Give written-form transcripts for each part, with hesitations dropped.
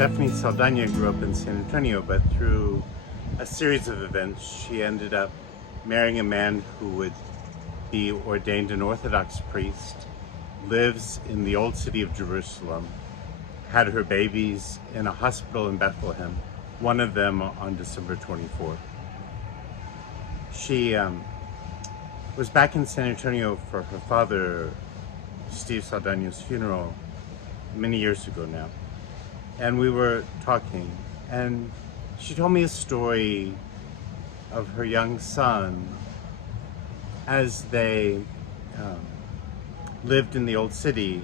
Stephanie Saldana grew up in San Antonio, but through a series of events, she ended up marrying a man who would be ordained an Orthodox priest, lives in the old city of Jerusalem, had her babies in a hospital in Bethlehem, one of them on December 24th. She was back in San Antonio for her father, Steve Saldana's funeral many years ago now. And we were talking, and she told me a story of her young son as they lived in the old city.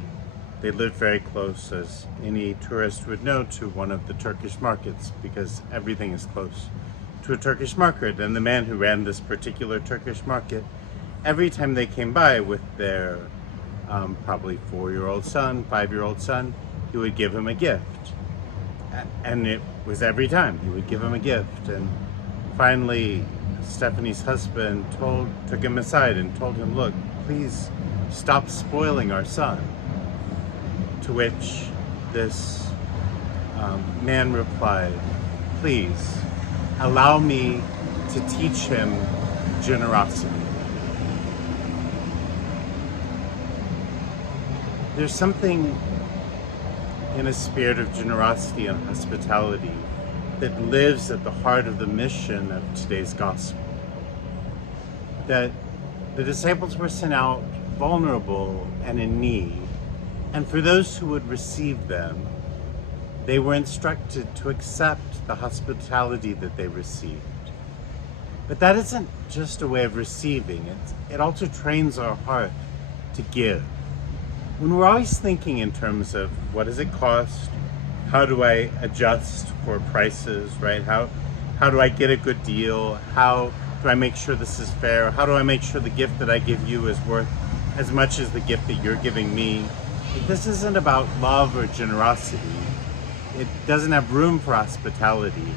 They lived very close, as any tourist would know, to one of the Turkish markets, because everything is close to a Turkish market. And the man who ran this particular Turkish market, every time they came by with their probably 4-year-old son, 5-year-old son, he would give him a gift. And it was every time he would give him a gift. And finally, Stephanie's husband took him aside and told him, "Look, please stop spoiling our son." To which this man replied, "Please allow me to teach him generosity." There's something in a spirit of generosity and hospitality that lives at the heart of the mission of today's gospel. That the disciples were sent out vulnerable and in need, and for those who would receive them, they were instructed to accept the hospitality that they received. But that isn't just a way of receiving, it also trains our heart to give. When we're always thinking in terms of what does it cost, how do I adjust for prices, right? How do I get a good deal? How do I make sure this is fair? How do I make sure the gift that I give you is worth as much as the gift that you're giving me? This isn't about love or generosity. It doesn't have room for hospitality.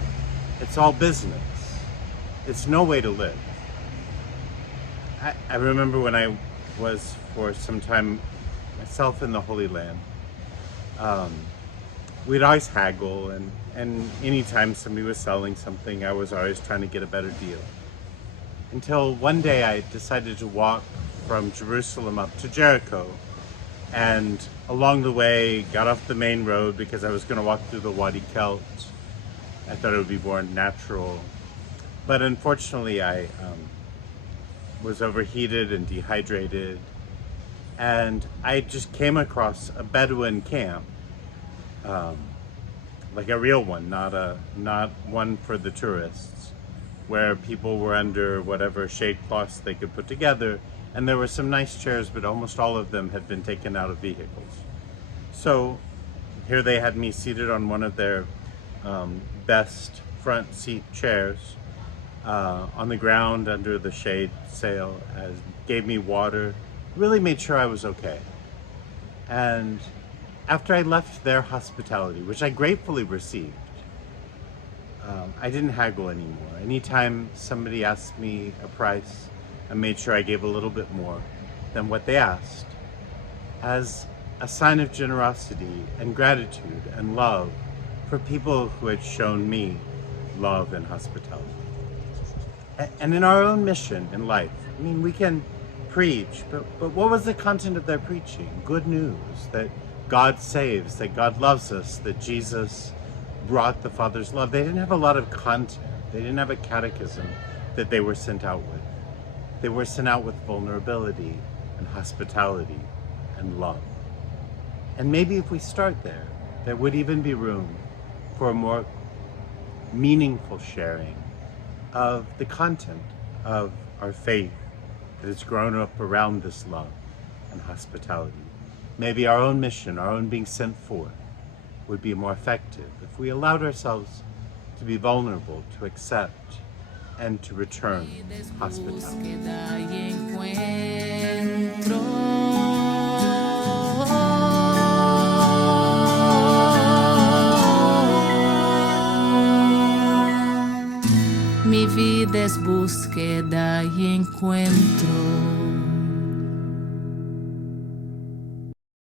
It's all business. It's no way to live. I remember when I was for some time myself in the Holy Land, we'd always haggle, and anytime somebody was selling something, I was always trying to get a better deal. Until one day I decided to walk from Jerusalem up to Jericho, and along the way got off the main road because I was going to walk through the Wadi Kelt. I thought it would be more natural, but unfortunately I was overheated and dehydrated, and I just came across a Bedouin camp, like a real one, not one for the tourists, where people were under whatever shade cloths they could put together, and there were some nice chairs, but almost all of them had been taken out of vehicles. So here they had me seated on one of their best front seat chairs on the ground under the shade sail, gave me water, really made sure I was okay. And after I left their hospitality, which I gratefully received, I didn't haggle anymore. Anytime somebody asked me a price, I made sure I gave a little bit more than what they asked, as a sign of generosity and gratitude and love for people who had shown me love and hospitality. And in our own mission in life, I mean, we can preach, but what was the content of their preaching? Good news that God saves, that God loves us, that Jesus brought the Father's love. They didn't have a lot of content. They didn't have a catechism that they were sent out with. They were sent out with vulnerability and hospitality and love. And maybe if we start there would even be room for a more meaningful sharing of the content of our faith that has grown up around this love and hospitality. Maybe our own mission, our own being sent forth, would be more effective if we allowed ourselves to be vulnerable, to accept, and to return hospitality. Mi vida olvides búsqueda y encuentro.